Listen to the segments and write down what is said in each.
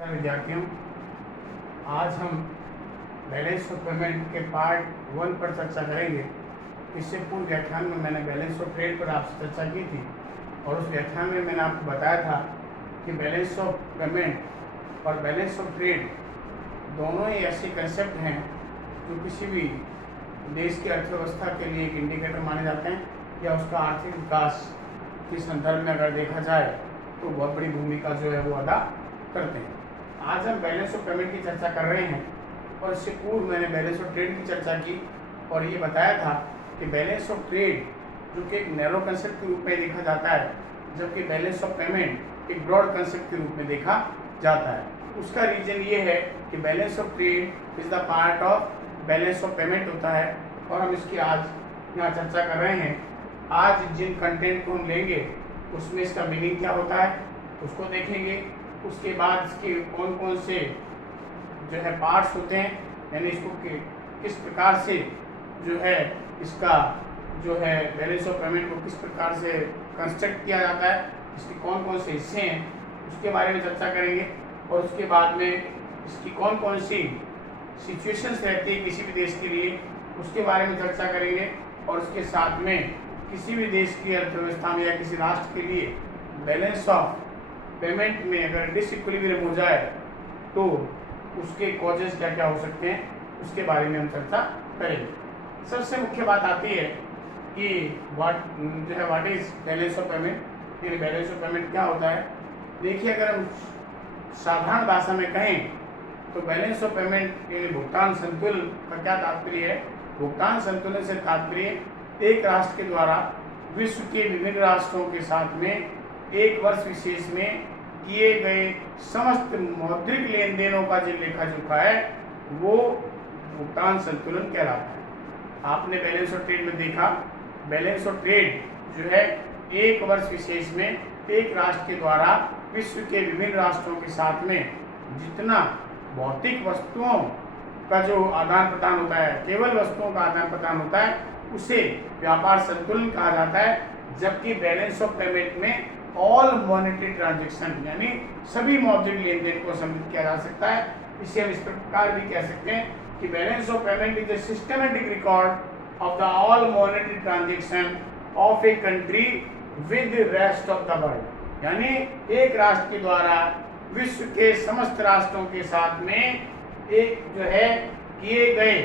नमस्कार विद्यार्थियों, आज हम बैलेंस ऑफ पेमेंट के पार्ट 1 पर चर्चा करेंगे। इससे पूर्व व्याख्यान में मैंने बैलेंस ऑफ ट्रेड पर आपसे चर्चा की थी और उस व्याख्यान में मैंने आपको बताया था कि बैलेंस ऑफ पेमेंट और बैलेंस ऑफ ट्रेड दोनों ही ऐसे कंसेप्ट हैं जो किसी भी देश की अर्थव्यवस्था के लिए एक इंडिकेटर माने जाते हैं या उसका आर्थिक विकास के संदर्भ में अगर देखा जाए तो बहुत बड़ी भूमिका जो है वो अदा करते हैं। आज हम बैलेंस ऑफ पेमेंट की चर्चा कर रहे हैं और इससे पूर्व मैंने बैलेंस ऑफ ट्रेड की चर्चा की और ये बताया था कि बैलेंस ऑफ ट्रेड जो कि एक नैरो कंसेप्ट के रूप में देखा जाता है, जबकि बैलेंस ऑफ पेमेंट एक ब्रॉड कंसेप्ट के रूप में देखा जाता है। उसका रीजन ये है कि balance of trade is the part of balance of payment होता है और हम इसकी आज यहाँ चर्चा कर रहे हैं। आज जिन कंटेंट को हम लेंगे उसमें इसका मीनिंग क्या होता है उसको देखेंगे। उसके बाद इसके कौन कौन से जो है पार्ट्स होते हैं, यानी इसको किस प्रकार से जो है इसका जो है बैलेंस ऑफ पेमेंट को किस प्रकार से कंस्ट्रक्ट किया जाता है, इसके कौन कौन से हिस्से हैं उसके बारे में चर्चा करेंगे। और उसके बाद में इसकी कौन कौन सी सिचुएशंस रहती है किसी भी देश के लिए उसके बारे में चर्चा करेंगे। और उसके साथ में किसी भी देश की अर्थव्यवस्था में या किसी राष्ट्र के लिए बैलेंस ऑफ पेमेंट में अगर डिसइक्विलिब्रियम हो जाए तो उसके कॉजेज क्या क्या हो सकते हैं उसके बारे में हम चर्चा करेंगे। सबसे मुख्य बात आती है कि what is balance of payment, यानी बैलेंस ऑफ पेमेंट क्या होता है। देखिए, अगर हम साधारण भाषा में कहें तो बैलेंस ऑफ पेमेंट यानी भुगतान संतुलन का क्या तात्पर्य है। भुगतान संतुलन से तात्पर्य एक राष्ट्र के द्वारा विश्व के विभिन्न राष्ट्रों के साथ में एक वर्ष विशेष में किए गए समस्त मौद्रिक लेन देनों का जो लेखा जोखा है वो भुगतान संतुलन कहलाता है। आपने बैलेंस ऑफ ट्रेड में देखा, बैलेंस ऑफ ट्रेड जो है एक वर्ष विशेष में एक राष्ट्र के द्वारा विश्व के विभिन्न राष्ट्रों के साथ में जितना भौतिक वस्तुओं का जो आदान प्रदान होता है, केवल वस्तुओं का आदान प्रदान होता है, उसे व्यापार संतुलन कहा जाता है। जबकि बैलेंस ऑफ पेमेंट में ऑल मॉनेटरी ट्रांजैक्शन यानी सभी मौद्रिक लेन देन को सम्मिलित किया जा सकता है। इसे हम इस प्रकार भी कह सकते हैं कि balance of payment is a systematic record of the all monetary transaction of a country with rest of the world, यानी एक राष्ट्र के द्वारा विश्व के समस्त राष्ट्रों के साथ में एक जो है किए गए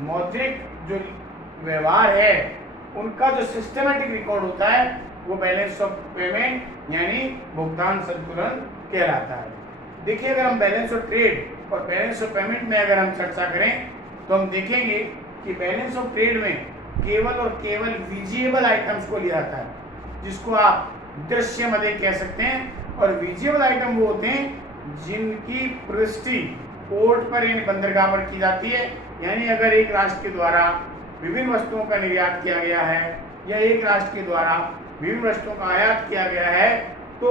मौद्रिक जो व्यवहार है उनका जो सिस्टमैटिक रिकॉर्ड होता है वो बैलेंस ऑफ पेमेंट यानी भुगतान संतुलन कहलाता है। देखिए, अगर हम बैलेंस ऑफ ट्रेड और बैलेंस ऑफ पेमेंट में अगर हम चर्चा करें तो हम देखेंगे कि बैलेंस ऑफ ट्रेड में केवल और केवल विजिबल आइटम्स को लिया जाता है, जिसको आप दृश्य मदे कह सकते हैं। और विजिबल आइटम वो होते हैं जिनकी पुष्टि पोर्ट पर यानी बंदरगाह पर की जाती है। यानी अगर एक राष्ट्र के द्वारा विभिन्न वस्तुओं का निर्यात किया गया है या एक राष्ट्र के द्वारा विभिन्न वस्तुओं का आयात किया गया है तो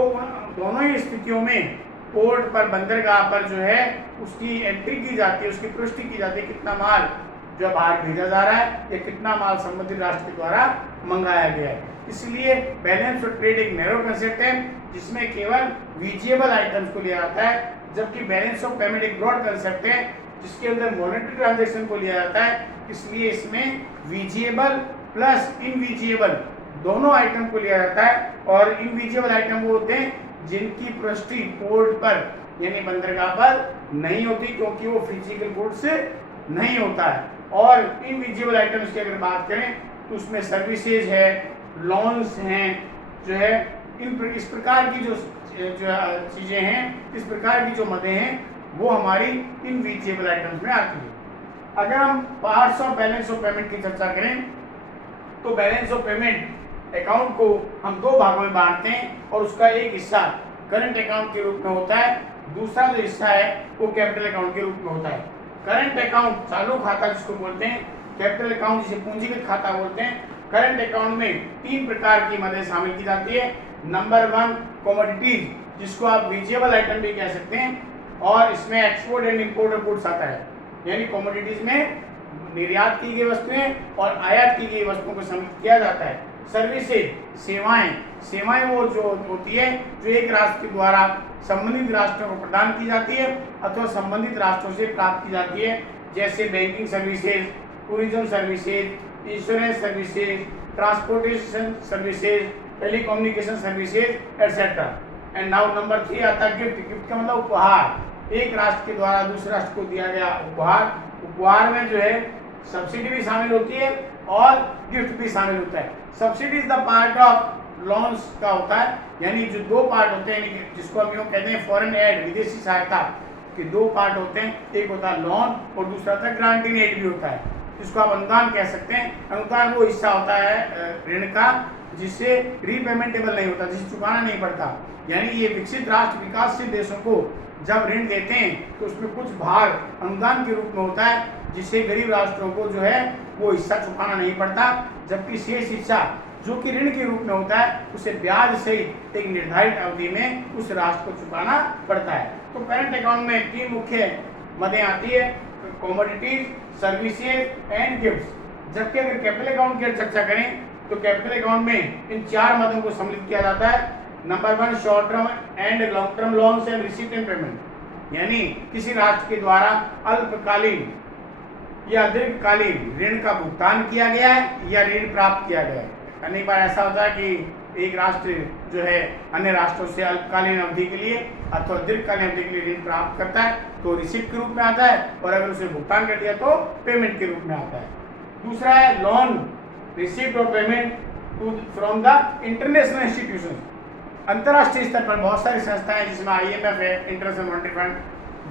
दोनों ही स्थितियों में पोर्ट पर बंदरगाह पर जो है उसकी एंट्री की जाती है, उसकी पुष्टि की जाती है कितना माल जो बाहर भेजा जा रहा है या कितना माल संबंधित राष्ट्र के द्वारा मंगाया गया है। इसलिए बैलेंस ऑफ ट्रेड एक नैरो कंसेप्ट है जिसमें केवल विजिबल आइटम्स को लिया जाता है, जबकि बैलेंस ऑफ पेमेंट एक ब्रॉड कंसेप्ट है जिसके अंदर मॉनेटरी ट्रांजैक्शन को लिया जाता है। इसलिए इसमें विजिबल प्लस इनविजिबल दोनों आइटम को लिया जाता है। और इनविजिबल आइटम वो होते हैं जिनकी पुष्टि पोर्ट पर यानी बंदरगाह पर नहीं होती, क्योंकि वो फिजिकल गुड से नहीं होता है। और इनविजिबल आइटम्स की अगर बात करें तो उसमें सर्विसेज है, लोन्स हैं, जो है इस प्रकार की जो चीज़ें हैं, इस प्रकार की जो मदें हैं वो हमारी इनविजिबल आइटम्स में आती है। अगर हम parts of balance of payment की चर्चा करें तो बैलेंस ऑफ पेमेंट अकाउंट को हम दो भागों में बांटते हैं और उसका एक हिस्सा करंट अकाउंट के रूप में होता है, दूसरा जो हिस्सा है वो कैपिटल अकाउंट के रूप में होता है। करंट अकाउंट चालू खाता जिसको बोलते हैं, कैपिटल अकाउंट जिसे पूंजीगत खाता बोलते हैं। करंट अकाउंट में तीन प्रकार की मदें शामिल की जाती है। नंबर 1 कमोडिटीज, जिसको आप विजिबल आइटम भी कह सकते हैं, और इसमें export and import of goods आता है, यानी कमोडिटीज में निर्यात की गई वस्तुएं और आयात की गई वस्तुओं को सम्मिलित किया जाता है। सर्विसेज, सेवाएं, सेवाएं वो जो होती है जो एक राष्ट्र के द्वारा संबंधित राष्ट्रों को प्रदान की जाती है अथवा संबंधित राष्ट्रों से प्राप्त की जाती है, जैसे banking services, tourism services, insurance services, transportation services, telecommunication services etcetera. And now number 3 आता है गिफ्ट। गिफ्ट का मतलब उपहार, एक राष्ट्र के द्वारा दूसरे राष्ट्र को दिया गया उपहार। उपहार में जो है सब्सिडी भी शामिल होती है और गिफ्ट भी शामिल होता है। Subsidy is the part of loans का होता है, यानी जो दो पार्ट होते हैं जिसको हम यूँ कहते हैं फॉरेन एड, विदेशी सहायता के दो पार्ट होते हैं, एक होता है लोन और दूसरा होता है ग्रांटिंग एड भी होता है, जिसको आप अनुदान कह सकते हैं। अनुदान वो हिस्सा होता है ऋण का जिससे रीपेमेंटेबल नहीं होता, जिसे चुकाना नहीं पड़ता। यानी ये विकसित राष्ट्र विकासशील देशों को जब ऋण देते हैं तो उसमें कुछ भाग अनुदान के रूप में होता है, जिससे गरीब राष्ट्रों को जो है वो हिस्सा चुकाना नहीं पड़ता, जबकि शेष हिस्सा जो कि ऋण के रूप में होता है उसे ब्याज सहित एक निर्धारित अवधि में उस राष्ट्र को चुकाना पड़ता है। तो करंट अकाउंट में 3 मुख्य मदें आती है, कमोडिटीज, सर्विसेज एंड गिफ्ट्स। जबकि अगर कैपिटल अकाउंट की चर्चा करें तो कैपिटल अकाउंट में इन 4 मदों को सम्मिलित किया जाता है। Number 1 short term and long term loans and receipt and payment, यानी किसी राष्ट्र के द्वारा अल्पकालीन या दीर्घकालीन ऋण का भुगतान किया गया है या ऋण प्राप्त किया गया है। अनेक बार ऐसा होता है कि एक राष्ट्र जो है अन्य राष्ट्रों से अल्पकालीन अवधि के लिए अथवा दीर्घकालीन अवधि के लिए ऋण प्राप्त करता है तो रिसीप्ट के रूप में आता है, और अगर उसे भुगतान कर दिया तो पेमेंट के रूप में आता है। दूसरा है लोन रिसीप्ट और payment from the international institution. अंतर्राष्ट्रीय स्तर पर बहुत सारी संस्थाएं जिसमें IMF है, international monetary fund,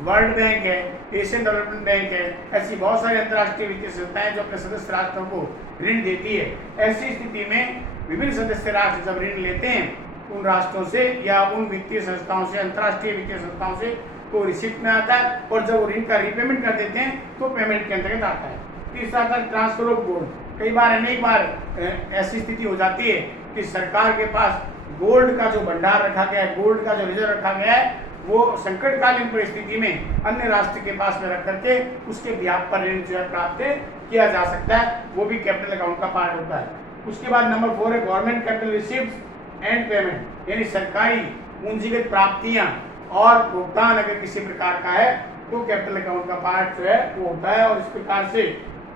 world bank है, एशियन डेवलपमेंट बैंक है, ऐसी बहुत सारी अंतर्राष्ट्रीय वित्तीय संस्थाएं जो अपने सदस्य राष्ट्रों को ऋण देती है। ऐसी स्थिति में विभिन्न सदस्य राष्ट्र जब ऋण लेते हैं उन राष्ट्रों से या उन वित्तीय संस्थाओं से, अंतर्राष्ट्रीय वित्तीय संस्थाओं से, तो रिसिप्ट में आता है, और जब वो ऋण का रीपेमेंट कर देते हैं तो पेमेंट के अंतर्गत आता है। तीसरा आता है ट्रांसफर ऑफ गोल्ड। कई बार अनेक बार ऐसी स्थिति हो जाती है कि सरकार के पास गोल्ड का जो भंडार रखा गया है, गोल्ड का जो रिजर्व रखा गया है, वो संकटकालीन परिस्थिति में अन्य राष्ट्र के पास में रख करके उसके ब्याज पर ऋण जो है प्राप्त किया जा सकता है, वो भी कैपिटल अकाउंट का पार्ट होता है। उसके बाद नंबर 4 है government capital receipt and payment, यानी सरकारी पूंजीगत प्राप्तियां और भुगतान अगर किसी प्रकार का है तो कैपिटल अकाउंट का पार्ट जो है वो होता है। और इस प्रकार से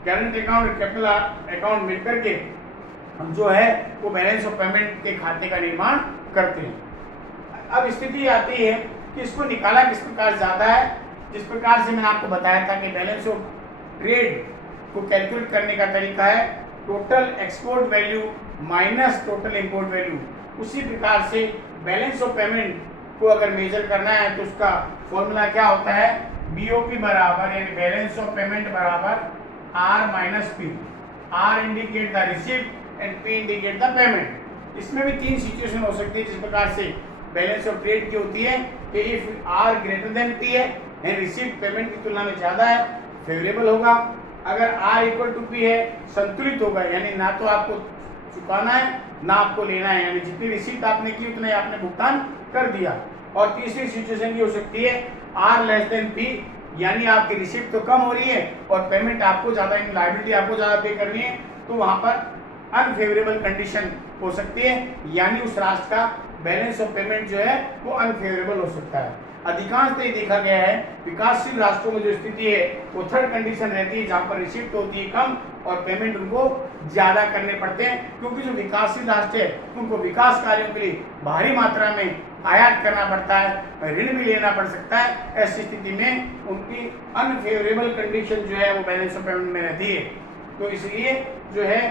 करंट अकाउंट और कैपिटल अकाउंट मिलकर के हम जो है वो बैलेंस ऑफ पेमेंट के खाते का निर्माण करते हैं। अब स्थिति आती है कि इसको निकाला किस प्रकार जाता है। जिस प्रकार से मैंने आपको बताया था कि बैलेंस ऑफ ट्रेड को कैलकुलेट करने का तरीका है total export value minus total import value, उसी प्रकार से बैलेंस ऑफ पेमेंट को अगर मेजर करना है तो उसका फॉर्मूला क्या होता है, BOP बराबर यानी बैलेंस ऑफ पेमेंट बराबर R minus P। R indicate the receipt and P indicate the payment. इसमें भी 3 सिचुएशन हो सकती है जिस प्रकार से बैलेंस ऑफ ट्रेड की होती है कि if R greater than P है एंड रिसिप्ट पेमेंट की तुलना में ज़्यादा है, फेवरेबल होगा। अगर R इक्वल टू P है, संतुलित होगा, यानी ना तो आपको चुकाना है ना आपको लेना है, यानी जितनी रिसीप्ट आपने की उतना ही आपने भुगतान कर दिया। और तीसरी सिचुएशन ये हो सकती है R लेस देन P, यानी आपकी रिसीप्ट तो कम हो रही है और पेमेंट आपको ज़्यादा, लायबिलिटी आपको ज़्यादा पे करनी है, तो वहाँ पर अनफेवरेबल कंडीशन हो सकती है, यानी उस राष्ट्र का बैलेंस ऑफ पेमेंट जो है वो अनफेवरेबल हो सकता है। अधिकांशतः ये देखा गया है विकासशील राष्ट्रों में जो स्थिति है वो थर्ड कंडीशन रहती है, जहाँ पर रिसीप्ट होती है कम और पेमेंट उनको ज़्यादा करने पड़ते हैं, क्योंकि जो विकासशील राष्ट्र है उनको विकास कार्यों के लिए भारी मात्रा में आयात करना पड़ता है, ऋण भी लेना पड़ सकता है। ऐसी स्थिति में उनकी अनफेवरेबल कंडीशन जो है वो बैलेंस ऑफ पेमेंट में रहती है। तो इसलिए जो है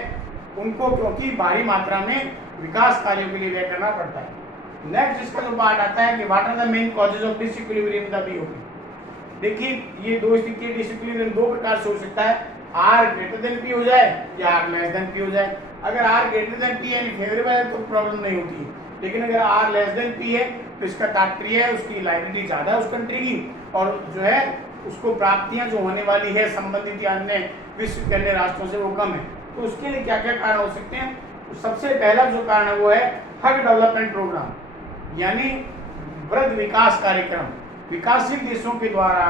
उनको क्योंकि भारी मात्रा में विकास कार्यों के लिए व्यय करना पड़ता है। नेक्स्ट इसका जो पार्ट आता है कि what are the main causes of disequilibrium in the BOP। देखिए ये दो स्थिति डिसइक्विलिब्रियम दो प्रकार से हो सकता है, R ग्रेटर देन P हो जाए या R लेस देन P हो जाए। अगर R ग्रेटर देन P यानी फेवरेबल है तो प्रॉब्लम नहीं होती है, लेकिन अगर R लेस देन P है तो इसका तात्पर्य है उसकी लायबिलिटी ज़्यादा है उस कंट्री की, और जो है उसको प्राप्तियाँ जो होने वाली है संबंधित या अन्य विश्व के अन्य राष्ट्रों से वो कम है। तो उसके लिए क्या क्या कारण हो सकते हैं, तो सबसे पहला जो कारण है वो है हग डेवलपमेंट प्रोग्राम, यानी वृद्ध विकास कार्यक्रम। विकासशील देशों के द्वारा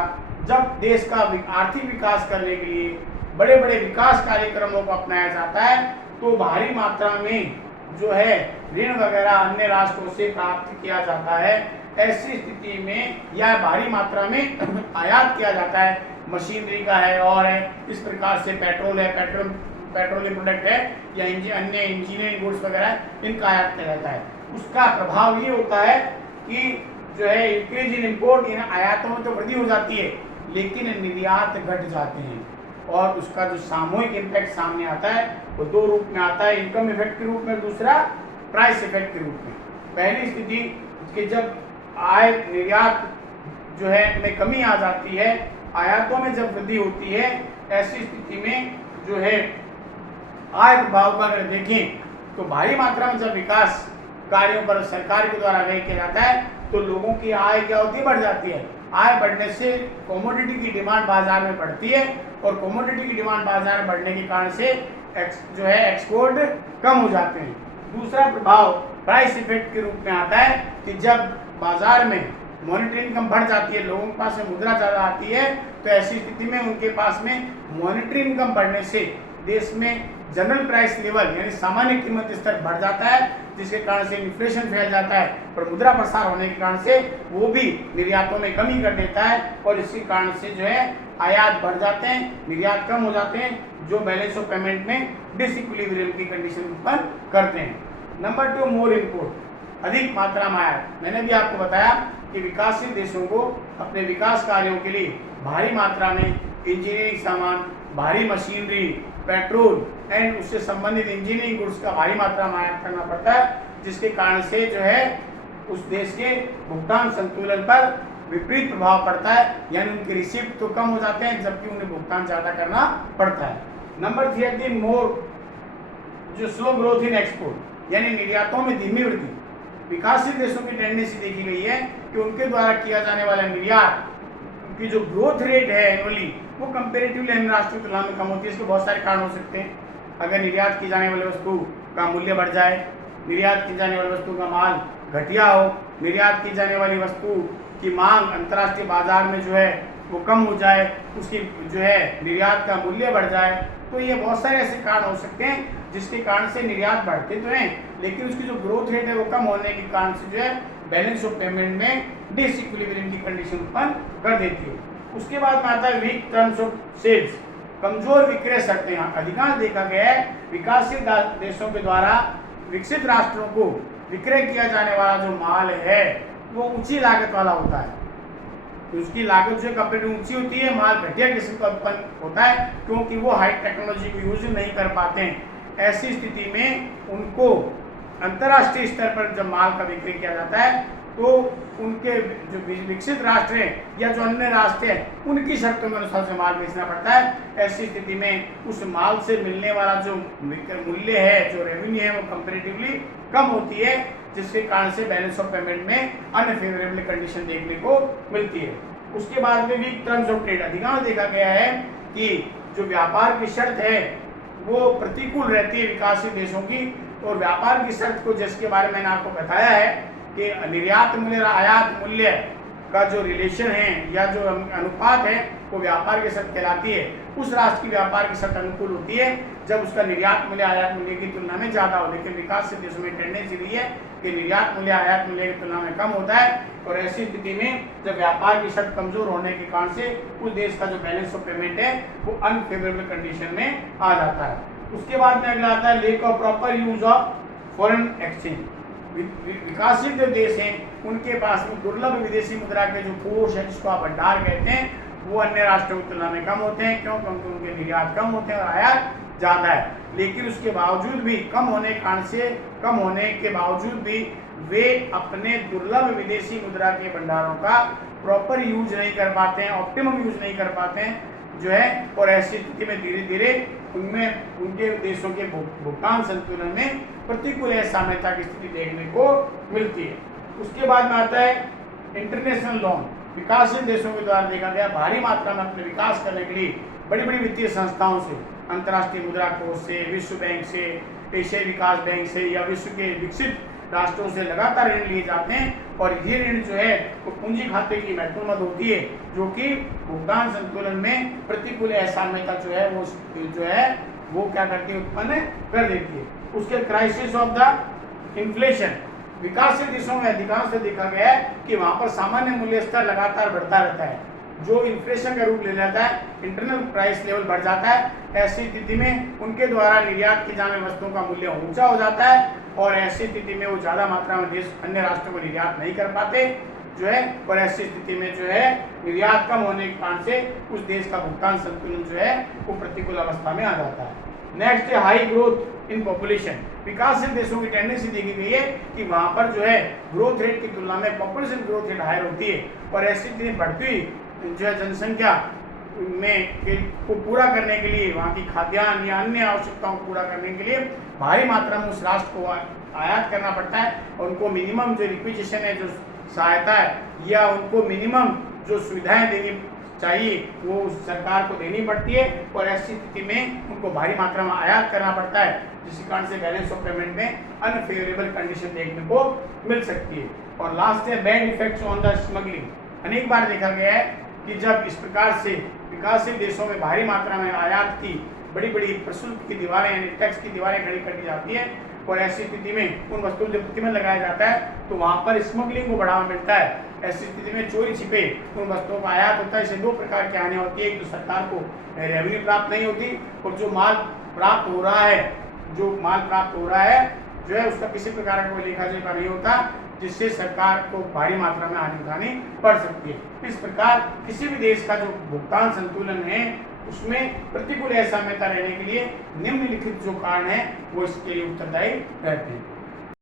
जब देश का आर्थिक विकास करने के लिए बड़े बड़े विकास कार्यक्रमों को अपनाया जाता है तो भारी मात्रा में जो है ऋण वगैरह अन्य राष्ट्रों से प्राप्त किया जाता है, ऐसी स्थिति में या भारी मात्रा में आयात किया जाता है, मशीनरी का है और है, इस प्रकार से पेट्रोल है, पेट्रोलियम प्रोडक्ट है या अन्य इंजीनियरिंग गुड्स वगैरह, इनका आयात किया जाता है। उसका प्रभाव ये होता है कि जो है इंक्रीज इन इम्पोर्ट, इन आयातों में तो वृद्धि हो जाती है लेकिन निर्यात घट जाते हैं, और उसका जो सामूहिक इम्पैक्ट सामने आता है वो दो रूप में आता है, इनकम इफेक्ट के रूप में, दूसरा प्राइस इफेक्ट के रूप में। पहली स्थिति कि जब आय निर्यात जो है में कमी आ जाती है, आयातों में जब वृद्धि होती है, ऐसी स्थिति में जो है आय प्रभाव को अगर देखें तो भारी मात्रा में जब विकास कार्यों पर सरकार के द्वारा व्यय किया जाता है तो लोगों की आय क्या होती है, बढ़ जाती है। आय बढ़ने से कमोडिटी की डिमांड बाजार में बढ़ती है और कमोडिटी की डिमांड बाजार में बढ़ने के कारण से जो है एक्सपोर्ट कम हो जाते हैं। दूसरा प्रभाव प्राइस इफेक्ट के रूप में आता है कि जब बाजार में मॉनेटरी इनकम बढ़ जाती है, लोगों के पास में मुद्रा ज़्यादा आती है, तो ऐसी स्थिति में उनके पास में मॉनेटरी इनकम बढ़ने से देश में जनरल प्राइस लेवल यानी सामान्य कीमत स्तर बढ़ जाता है, जिसके कारण से इन्फ्लेशन फैल जाता है और मुद्रा प्रसार होने के कारण से वो भी निर्यातों में कमी कर देता है और इसी कारण से जो है आयात बढ़ जाते हैं, निर्यात कम हो जाते हैं, जो बैलेंस ऑफ पेमेंट में डिसइक्विलिब्रियम की कंडीशन उत्पन्न करते हैं। नंबर 2, मोर इम्पोर्ट, अधिक मात्रा में आयात। मैंने भी आपको बताया कि विकासशील देशों को अपने विकास कार्यों के लिए भारी मात्रा में इंजीनियरिंग सामान, भारी मशीनरी, पेट्रोल एंड उससे संबंधित इंजीनियरिंग गुड्स का भारी मात्रा में आयात करना पड़ता है, जिसके कारण से जो है उस देश के भुगतान संतुलन पर विपरीत प्रभाव पड़ता है, यानी उनके रिसीप्ट तो कम हो जाते हैं जबकि उन्हें भुगतान ज़्यादा करना पड़ता है। नंबर 3 मोर जो स्लो ग्रोथ इन एक्सपोर्ट, यानी निर्यातों में धीमी वृद्धि। विकासशील देशों की टेंडेंसी देखी गई है कि उनके द्वारा किया जाने वाला निर्यात की जो ग्रोथ रेट है एनुअली वो कंपेरेटिवली अन्य राष्ट्रों की तुलना में कम होती है। इसके बहुत सारे कारण हो सकते हैं। अगर निर्यात की जाने वाली वस्तु का मूल्य बढ़ जाए, निर्यात की जाने वाली वस्तु का माल घटिया हो, निर्यात की जाने वाली वस्तु की मांग अंतर्राष्ट्रीय बाजार में जो है वो कम हो जाए, उसकी जो है निर्यात का मूल्य बढ़ जाए, तो ये बहुत सारे ऐसे कारण हो सकते हैं जिसके कारण से निर्यात बढ़ते तो हैं लेकिन उसकी जो ग्रोथ रेट है वो कम होने के कारण से जो है बैलेंस ऑफ पेमेंट में डिसइक्विलिब्रियम की कंडीशन उत्पन्न कर देती है। उसके बाद में आता है वीक टर्म्स ऑफ सेल्स, कमजोर विक्रय शर्तें। अधिकांश देखा गया है विकासशील देशों के द्वारा विकसित राष्ट्रों को विक्रय किया जाने वाला जो माल है वो ऊंची लागत वाला होता है, तो उसकी लागत जो कंपेरेटिव ऊंची होती है, माल घटिया किस्म का उत्पन्न होता है क्योंकि वो हाई टेक्नोलॉजी को यूज नहीं कर पाते हैं। ऐसी स्थिति में उनको अंतर्राष्ट्रीय स्तर पर जब माल का बिक्री किया जाता है तो उनके जो विकसित राष्ट्र हैं या जो अन्य राष्ट्र हैं उनकी शर्तों के अनुसार से माल बेचना पड़ता है। ऐसी स्थिति में उस माल से मिलने वाला जो मूल्य है, जो रेवेन्यू है, वो कंपेरेटिवली कम होती है, जिसके कारण से बैलेंस ऑफ पेमेंट में अनफेवरेबल कंडीशन देखने को मिलती है। उसके बाद में भी टर्म्स ऑफ ट्रेड अधिकांश देखा गया है कि जो व्यापार की शर्त है वो प्रतिकूल रहती है विकासशील देशों की, और व्यापार की शर्त को जिसके बारे में मैंने आपको बताया है कि निर्यात मूल्य और आयात मूल्य का जो रिलेशन है या जो अनुपात है वो व्यापार की शर्त कहलाती है। उस राष्ट्र की व्यापार की शर्त अनुकूल होती है जब उसका निर्यात मूल्य आयात मूल्य की तुलना में ज़्यादा हो, लेकिन विकासशील देशों में टेंडेंसी रही है कि निर्यात मूल्य आयात मूल्य की तुलना में कम होता है, और ऐसी स्थिति में जब व्यापार की शर्त कमजोर होने के कारण से उस देश का जो बैलेंस ऑफ पेमेंट है वो अनफेवरेबल कंडीशन में आ जाता है। उसके बाद में अगला आता है lake of proper use of foreign exchange. विकासशील जो देश हैं उनके पास में दुर्लभ विदेशी मुद्रा के जो कोष है, जिसको आप भंडार कहते हैं, वो अन्य राष्ट्रों की तुलना में कम होते हैं। क्यों? क्योंकि उनके निर्यात कम होते हैं और आयात ज़्यादा है। लेकिन उसके बावजूद भी कम होने के बावजूद भी वे अपने दुर्लभ विदेशी मुद्रा के भंडारों का प्रॉपर यूज नहीं कर पाते हैं, ऑप्टिमम यूज नहीं कर पाते हैं जो है, और ऐसी स्थिति में धीरे धीरे उनमें उनके देशों के भुगतान संतुलन में प्रतिकूल असामयता की स्थिति देखने को मिलती है। उसके बाद में आता है इंटरनेशनल लोन। विकासशील देशों के द्वारा देखा गया भारी मात्रा में अपने विकास करने के लिए बड़ी बड़ी वित्तीय संस्थाओं से, अंतर्राष्ट्रीय मुद्रा कोष से, विश्व बैंक से, एशियाई विकास बैंक से या विश्व के विकसित राष्ट्रों से लगातार ऋण लिए जाते हैं, और ये ऋण जो है वो पूंजी खाते की महत्वपूर्ण मद होती है जो कि भुगतान संतुलन में प्रतिकूल असामयता जो है वो क्या करती है, उत्पन्न कर देती है। उसके क्राइसिस ऑफ द इन्फ्लेशन। विकासशील देशों में अधिकांश से देखा गया है कि वहां पर सामान्य मूल्य स्तर लगातार बढ़ता रहता है, जो इन्फ्लेशन का रूप ले लेता है, इंटरनल प्राइस लेवल बढ़ जाता है। ऐसी स्थिति में उनके द्वारा निर्यात की जाने वस्तुओं का मूल्य ऊंचा हो जाता है और ऐसी स्थिति में वो ज़्यादा मात्रा में देश अन्य राष्ट्रों को निर्यात नहीं कर पाते जो है, और ऐसी स्थिति में जो है निर्यात कम होने के कारण से उस देश का भुगतान संतुलन जो है वो प्रतिकूल अवस्था में आ जाता है। नेक्स्ट है हाई ग्रोथ इन पॉपुलेशन। विकासशील देशों की टेंडेंसी देखी गई है कि वहाँ पर जो है ग्रोथ रेट की तुलना में पॉपुलेशन ग्रोथ रेट हायर होती है और ऐसी स्थिति बढ़ती हुई जो है जनसंख्या में को पूरा करने के लिए, वहाँ की खाद्यान्न या अन्य आवश्यकताओं को पूरा करने के लिए भारी मात्रा में उस राष्ट्र को आयात करना पड़ता है और उनको मिनिमम जो रिक्विजिशन है, जो सहायता है या उनको मिनिमम जो सुविधाएं देनी चाहिए वो सरकार को देनी पड़ती है और ऐसी स्थिति में उनको भारी मात्रा में आयात करना पड़ता है, जिसके कारण से बैलेंस ऑफ पेमेंट में अनफेवरेबल कंडीशन देखने को मिल सकती है। और लास्ट है bad effects on the smuggling. अनेक बार देखा गया है कि जब इस प्रकार से विकासशील देशों में भारी मात्रा में आयात की बड़ी बड़ी प्रशुल्क की दीवारें यानी टैक्स की दीवारें खड़ी कर दी जाती है और ऐसी स्थिति में उन वस्तुओं पर प्रतिबंध लगाया जाता है तो वहाँ पर स्मगलिंग को बढ़ावा मिलता है। ऐसी स्थिति में चोरी छिपे उन वस्तुओं का आयात होता है। इसे दो प्रकार की हानि होती है, एक तो सरकार को रेवेन्यू प्राप्त नहीं होती और जो माल प्राप्त हो रहा है जो है उसका किसी प्रकार का कोई लेखा जोखा नहीं होता, जिससे सरकार को भारी मात्रा में हानि उठानी पड़ सकती है। इस प्रकार किसी भी देश का जो भुगतान संतुलन है उसमें प्रतिकूल असाम्यता रहने के लिए निम्नलिखित जो कारण है वो इसके लिए उत्तरदायी रहते हैं।